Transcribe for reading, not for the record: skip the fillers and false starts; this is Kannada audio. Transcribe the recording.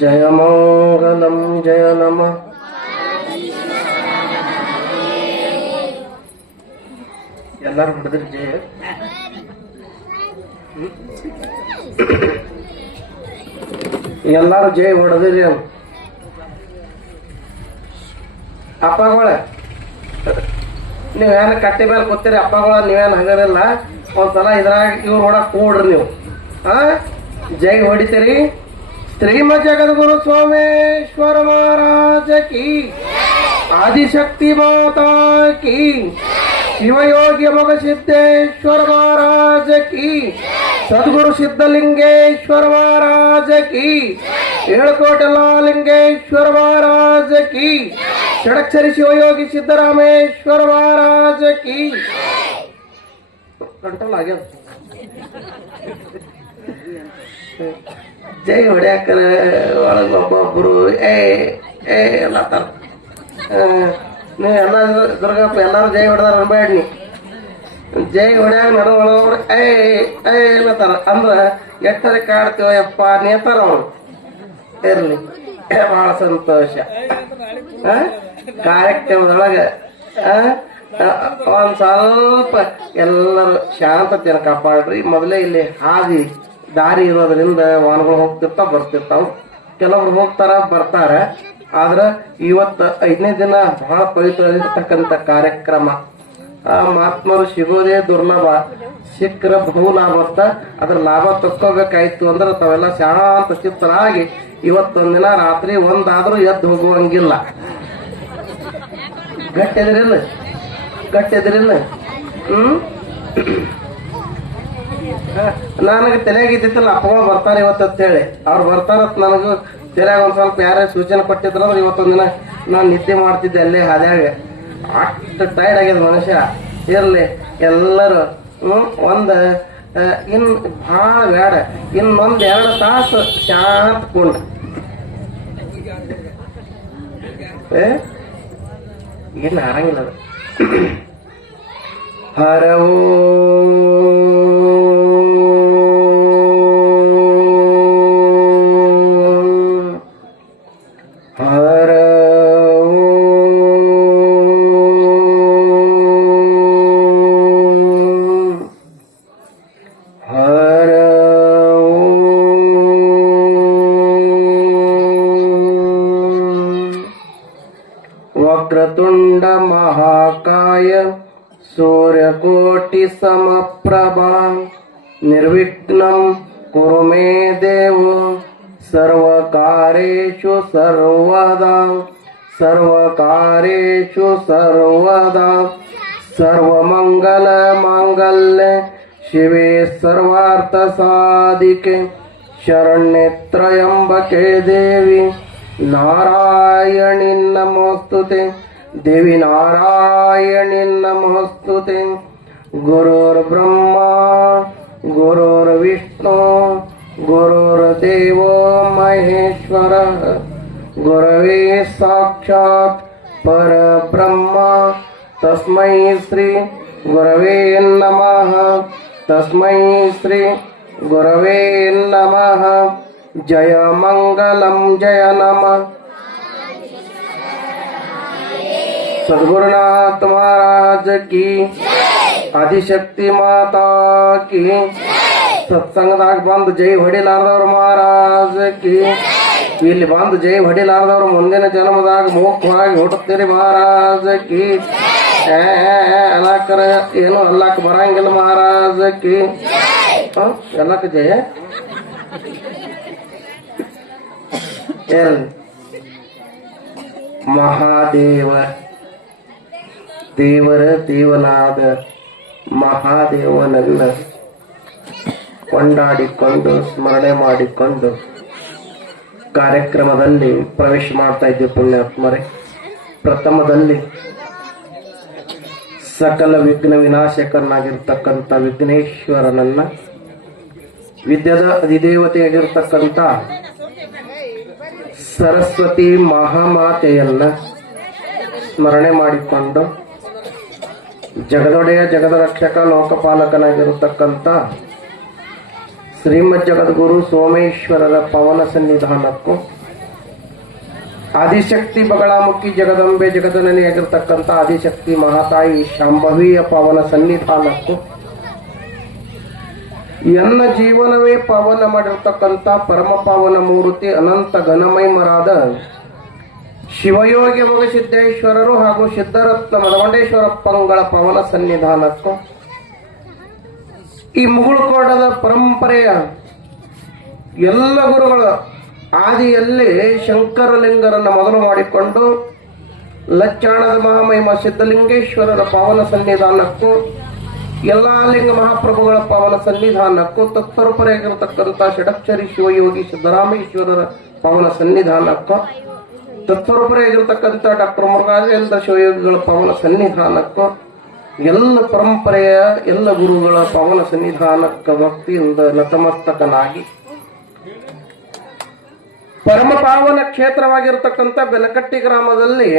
ಜಯಮಂಗಲಂ ಜಯ ನಮಃ. ಎಲ್ಲರೂ ಹೊಡೆದ್ರಿ ಜಯ. ಎಲ್ಲಾರು ಜೈ ಹೊಡೆದಿರಿ. ಅಪ್ಪಗಳ ನೀವೇನು ಕಟ್ಟಿ ಮೇಲೆ ಕೂತೀರಿ, ಅಪ್ಪಗಳ ನೀವೇನು ಹಂಗರಿಲ್ಲ. ಒಂದ್ಸಲ ಇದ್ರಾಗ ಇವ್ರು ಹೊಡಕ್ ಕೂಡ್ರಿ ನೀವು. ಜೈ ಹೊಡಿತೀರಿ. ಶ್ರೀಮದ್ ಜಗದ್ಗುರು ಸೋಮೇಶ್ವರ ಮಹಾರಾಜ ಕಿ, ಆದಿಶಕ್ತಿ ಮಾತಾ ಕಿ, ಶಿವಯೋಗಿ ಮಗ ಸಿದ್ದೇಶ್ವರ ಮಹಾರಾಜ ಕಿ, ಸದ್ಗುರು ಸಿದ್ಧಲಿಂಗೇಶ್ವರ ಮಹಾರಾಜ ಕಿ, ಏಳುಕೋಟೆಲಿಂಗೇಶ್ವರ ಮಹಾರಾಜ ಕಿ, ಷಡಕ್ಷರಿ ಶಿವಯೋಗಿ ಸಿದ್ದರಾಮೇಶ್ವರ ಮಹಾರಾಜ ಕಿ. ಕಂಟ್ರೋಲ್ ಆಗ್ಯದ. ಜೈ ಹೊಡ್ಯಾಕರ ಒಳಗೊಬ್ಬೊಬ್ರು ಏ ಎಲ್ಲತ್ತಾರ. ನೀವು ಎಲ್ಲ ದುರ್ಗಪ್ಪ ಎಲ್ಲಾರು ಜೈ ಹೊಡೆದಾರ ಅನ್ಬೇಡಿ. ಜೈ ಹೊಡ್ಯಾಗ ನಡು ಒಳಗವ್ರು ಏನತ್ತಾರ ಅಂದ್ರ ಎಟ್ಟರೆ ಕಾಡ್ತೀವ ಯಪ್ಪ ನೇತಾರ ಅವನು. ಇರ್ಲಿ, ಬಹಳ ಸಂತೋಷ. ಕಾರ್ಯಕ್ರಮದೊಳಗ ಒಂದ್ ಸ್ವಲ್ಪ ಎಲ್ಲರೂ ಶಾಂತತೆಯನ್ನು ಕಾಪಾಡ್ರಿ. ಮೊದಲೇ ಇಲ್ಲಿ ಹಾದಿ ದಾರಿ ಇರೋದ್ರಿಂದ ವಾಹನಗಳು ಹೋಗ್ತಿರ್ತಾವ ಬರ್ತಿರ್ತಾವ. ಕೆಲವ್ರು ಹೋಗ್ತಾರ ಬರ್ತಾರ. ಆದ್ರ ಇವತ್ತು 5ನೇ ದಿನ ಬಹಳ ಪವಿತ್ರವಾಗಿರ್ತಕ್ಕಂಥ ಕಾರ್ಯಕ್ರಮ. ಮಹಾತ್ಮರು ಸಿಗೋದೇ ದುರ್ಲಭ, ಸಿಕ್ಕರ ಬಹುಲಾಭತ್ತ. ಅದ್ರ ಲಾಭ ತಕ್ಕೋಬೇಕಾಯ್ತು ಅಂದ್ರೆ ತಾವೆಲ್ಲ ಶಾಂತ ಚಿತ್ತರಾಗಿ ಇವತ್ತೊಂದಿನ ರಾತ್ರಿ ಒಂದಾದ್ರೂ ಎದ್ದು ಹೋಗುವಂಗಿಲ್ಲ. ಗಟ್ಟಿದ್ರಿಲ್ಲ ಗಟ್ಟಿದ್ರಿಲ್ಲ. ನನಗೆ ತಲೆಯಾಗಿದ್ದಿತ್ತಲ್ಲ ಅಪ್ಪಗಳು ಬರ್ತಾರೆ ಇವತ್ತಂತ ಹೇಳಿ. ಅವ್ರು ಬರ್ತಾರತ್ ನನಗೂ ತಲೆಯಾಗ ಒಂದ್ ಸ್ವಲ್ಪ ಯಾರೇ ಸೂಚನೆ ಕೊಟ್ಟಿದ್ರು ಅಂದ್ರೆ ಇವತ್ತೊಂದಿನ ನಾನು ನಿದ್ದೆ ಮಾಡ್ತಿದ್ದೆ ಅಲ್ಲೇ ಹಾದ್ಯಾಗ. ಅಷ್ಟು ಟೈರ್ಡ್ ಆಗ್ಯದ ಮನುಷ್ಯ. ಇರ್ಲಿ, ಎಲ್ಲರೂ ಒಂದ್ ಇನ್ ಭಾಳ ಬೇಡ, ಇನ್ನೊಂದ್ 2 ತಾಸು ಶಾಂತ ಕೊಂಡ ಏನು ಆರಂಗಿಲ್ಲ ಅದು. ಹರವೋ ವಕ್ರತುಂಡ ಮಹಾಕಾಯ ಸೂರ್ಯಕೋಟಿ ಸಮಪ್ರಭಾ ನಿರ್ವಿಘ್ನಂ ಕುರು ಮೇ ದೇವೋ ಸರ್ವಕಾರ್ಯೇಷು ಸರ್ವದಾ ಸರ್ವಕಾರ್ಯೇಷು ಸರ್ವದಾ. ಸರ್ವಮಂಗಲ ಮಾಂಗಲ್ಯ ಶಿವೆ ಸರ್ವಾರ್ಥ ಸಾಧಿಕೆ ಶರಣ್ಯೆ ತ್ರ್ಯಂಬಕೆ ದೇವಿ ನಾರಾಯಣಿ ನಮೋಸ್ತುತೆ. ದೇವಿ ನಾರಾಯಣಿ ನಮೋಸ್ತುತೆ. ಗುರುರ್ಬ್ರಹ್ಮ ಗುರುರ್ವಿಷ್ಣು ಗುರುರ್ದೇವೋ ಮಹೇಶ್ವರ. ಗುರವೇ ಸಾಕ್ಷಾತ್ ಪರಬ್ರಹ್ಮ ತಸ್ಮೈ ಶ್ರೀ ಗುರವೇ ನಮಃ. ತಸ್ಮೈ ಶ್ರೀ ಗುರವೇ ನಮಃ. ಜಯ ಮಂಗಲಂ ಜಯ ನಮಃ. ಸದ್ಗುರುನಾಥ ಮಹಾರಾಜ ಕಿ, ಆದಿಶಕ್ತಿ ಮಾತಾ ಕಿ. ಸತ್ಸಂಗದಾಗ ಬಂದು ಜೈ ಹೊಡಿಲಾರ್ದವ್ರ ಮಹಾರಾಜ ಕಿ. ಇಲ್ಲಿ ಬಂದು ಜೈ ಹೊಡಿಲಾರ್ದವ್ರು ಮುಂದಿನ ಜನ್ಮದಾಗ ಮೋಕ್ಷವಾಗಿ ಹುಟ್ಟುತ್ತೀರಿ ಮಹಾರಾಜ ಕಿ. ಎಲ್ಲಾಕರ ಏನು ಅಲ್ಲಾಕ ಬರಂಗಿಲ್ಲ ಮಹಾರಾಜ ಕಿ. ಎಲ್ಲಾಕ ಜಯ. ಮಹಾದೇವ ದೇವರ ದೇವನಾದ ಮಹಾದೇವನನ್ನ ಕೊಂಡಾಡಿಕೊಂಡು ಸ್ಮರಣೆ ಮಾಡಿಕೊಂಡು ಕಾರ್ಯಕ್ರಮದಲ್ಲಿ ಪ್ರವೇಶ ಮಾಡ್ತಾ ಇದ್ದೀವಿ ಪುಣ್ಯಾತ್ಮರೇ. ಪ್ರಥಮದಲ್ಲಿ ಸಕಲ ವಿಘ್ನ ವಿನಾಶಕನಾಗಿರ್ತಕ್ಕಂಥ ವಿಘ್ನೇಶ್ವರನನ್ನ, ವಿದ್ಯದ ಅಧಿದೇವತೆಯಾಗಿರ್ತಕ್ಕಂಥ ಸರಸ್ವತಿ ಮಹಾಮಾತೆಯನ್ನ ಸ್ಮರಣೆ ಮಾಡಿಕೊಂಡು ಜಗದೊಡೆಯ ಜಗದ ರಕ್ಷಕ ಲೋಕಪಾಲಕನಾಗಿರತಕ್ಕಂಥ ಶ್ರೀಮದ್ ಜಗದ್ಗುರು ಸೋಮೇಶ್ವರರ ಪವನ ಸನ್ನಿಧಾನಕ್ಕೂ ಆದಿಶಕ್ತಿ ಬಗಳಾಮುಖಿ ಜಗದಂಬೆ ಜಗದನನಿಯಾಗಿರ್ತಕ್ಕಂಥ ಆದಿಶಕ್ತಿ ಮಹಾತಾಯಿ ಶಾಂಭವಿಯ ಪಾವನ ಸನ್ನಿಧಾನಕ್ಕೂ ಎನ್ನ ಜೀವನವೇ ಪಾವನ ಮಾಡಿರ್ತಕ್ಕಂಥ ಪರಮ ಪಾವನ ಮೂರ್ತಿ ಅನಂತ ಘನಮೈಮರಾದ ಶಿವಯೋಗಿ ಮಗ ಸಿದ್ದೇಶ್ವರರು ಹಾಗೂ ಸಿದ್ಧರತ್ನ ಮದಗೊಂಡೇಶ್ವರಪ್ಪಂಗಳ ಪವನ ಸನ್ನಿಧಾನಕ್ಕೂ ಈ ಮುಗುಳುಕೋಟದ ಪರಂಪರೆಯ ಎಲ್ಲ ಗುರುಗಳು ಆದಿಯಲ್ಲಿ ಶಂಕರಲಿಂಗರನ್ನ ಮೊದಲು ಮಾಡಿಕೊಂಡು ಲಚ್ಚಾಣದ ಮಹಾಮಹಿಮ ಸಿದ್ಧಲಿಂಗೇಶ್ವರರ ಪಾವನ ಸನ್ನಿಧಾನಕ್ಕೂ ಎಲ್ಲಾ ಲಿಂಗ ಮಹಾಪ್ರಭುಗಳ ಪಾವನ ಸನ್ನಿಧಾನಕ್ಕೂ ತತ್ಪರಪರೆಯಾಗಿರತಕ್ಕಂಥ ಷಡಕ್ಷರಿ ಶಿವಯೋಗಿ ಸಿದ್ದರಾಮೇಶ್ವರರ ಪಾವನ ಸನ್ನಿಧಾನಕ್ಕೂ ತತ್ಪರಪರೆಯಾಗಿರ್ತಕ್ಕಂಥ ಡಾಕ್ಟರ್ ಮುರುಘಾಜೇಂದ್ರ ಶಿವಯೋಗಿಗಳ ಪಾವನ ಸನ್ನಿಧಾನಕ್ಕೂ ಎಲ್ಲ ಪರಂಪರೆಯ ಎಲ್ಲ ಗುರುಗಳ ಪಾವನ ಸನ್ನಿಧಾನಕ್ಕ ಭಕ್ತಿಯಿಂದ ನತಮಸ್ತಕನಾಗಿ ಪರಮ ಪಾವನ ಕ್ಷೇತ್ರವಾಗಿರ್ತಕ್ಕಂಥ ಬೆನಕಟ್ಟಿ ಗ್ರಾಮದಲ್ಲಿ